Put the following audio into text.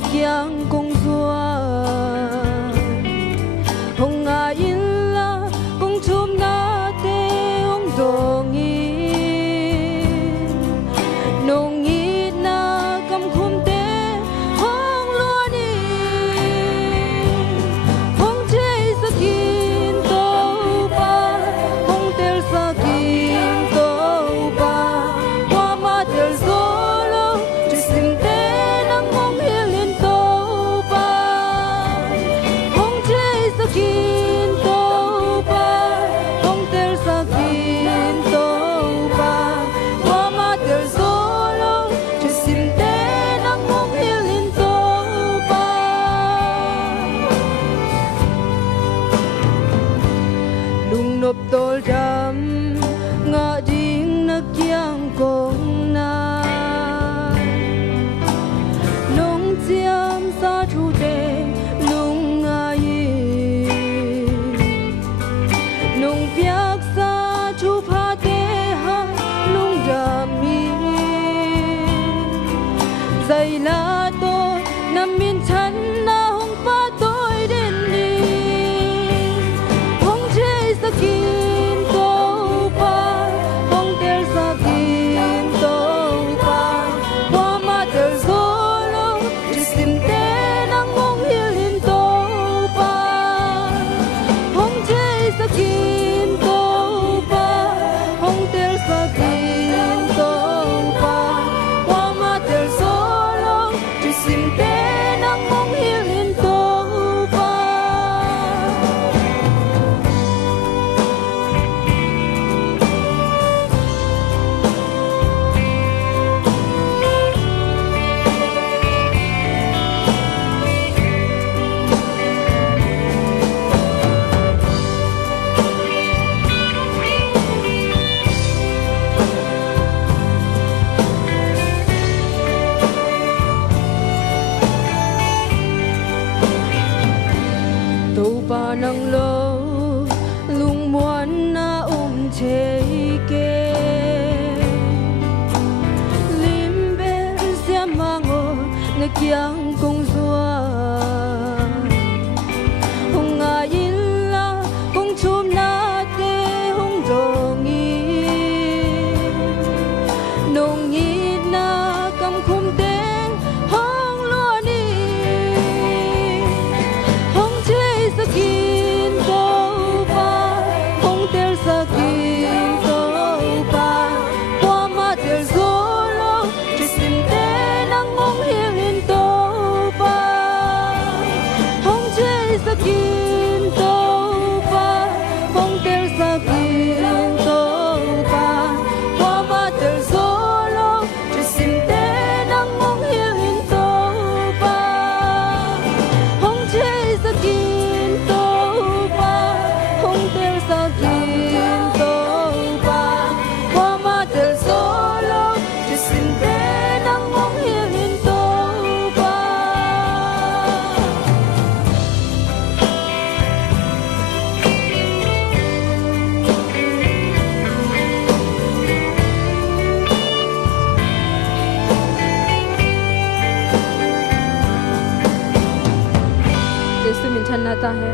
kyang kong zua hong nga illa kong chum na te ong dongi nong i na kam khum te hong luani hong chei sakin to pa hong tel sakin to pa wa ma tel solo chisim te nang mong hilin to pa hong chei sakin to pa hong tel sakin to pa wa ma tel solo chisim te nang mong hilin to pa lung nop tol jam nga ding nagyang kong na nong chiam sa chu te lung ai nong piak sa chu pha te ha lung dami zai la to nam min chan na hong pa toi den ni hong chei sakin to pa hong tel sakin to pa wa ma tel solo chisim te nang mong hilin to pa hong chei sakin to pa hong tel sakin to pa wa ma tel solo chisim te nang mong hilin to pa tô pa nang lo lung muan na chei ke lim be sia mango na kyang kong zua hong nga illa kong chum na te hong dongi nong i na kam khum te hong luani hong chei sakin to pa hong tel sakin to pa wa ma tel solo chisim te nang mong hilin to pa hong chei sakin to pa hong tel sakin to pa wa ma tel solo chisim te nang mong hilin to pa hong chei sakin to pa hong tel sakin to pa wa ma tel solo chisim te nang mong hilin to pa यीशु मिन छन्नाता है